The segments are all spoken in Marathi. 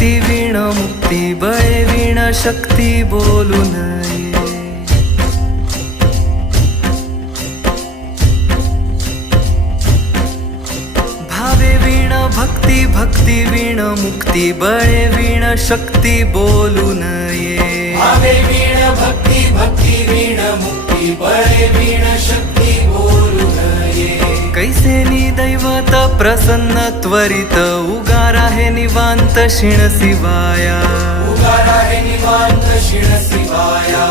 भक्ती वीण मुक्ती बळे वीण शक्ती बोलू नये. भावे वीण भक्ती भक्ती वीण मुक्ती बळे वीण शक्ती बोलू नये. भावे वीण भक्ती भक्ती वीण मुक्ती बळे वीण शक्ती बोलू नये. कैसे दैवत प्रसन्न त्वरित उगार आहे निवांत शिण शिवाया. उगार आहे निवांत शिण शिवाया.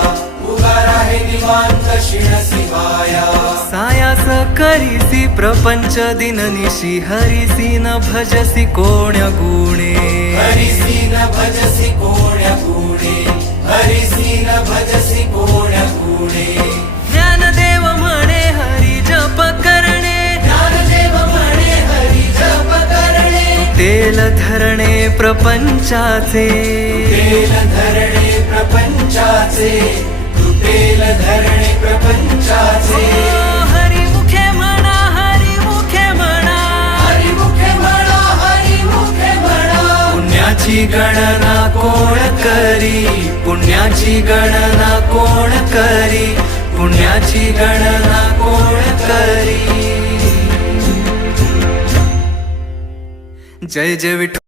उगार आहे निवांत शिण शिवाया. सायास करीसी प्रपंच दिननिशी हरिसी न भजसी कोण्या गुणे. हरिसी न भजसी कोण्या गुणे. हरिसी न भजसी कोण्या गुणे. ज्ञानदेव म्हणे हरी जप करणे. ज्ञानदेव म्हणे हरी जप करणे. तेल धरणे प्रपंचाचे. तेल धरणे प्रपंचाचे. तेल धरणे प्रपंचाचे. हरिमुखे म्हणा हरिमुखे म्हणा. हरिमुखे म्हणा हरिमुखे म्हणा. पुण्याची गणना कोण करी. पुण्याची गणना कोण करी. पुण्याची गणना कोण करी. जय जय विठ्ठल.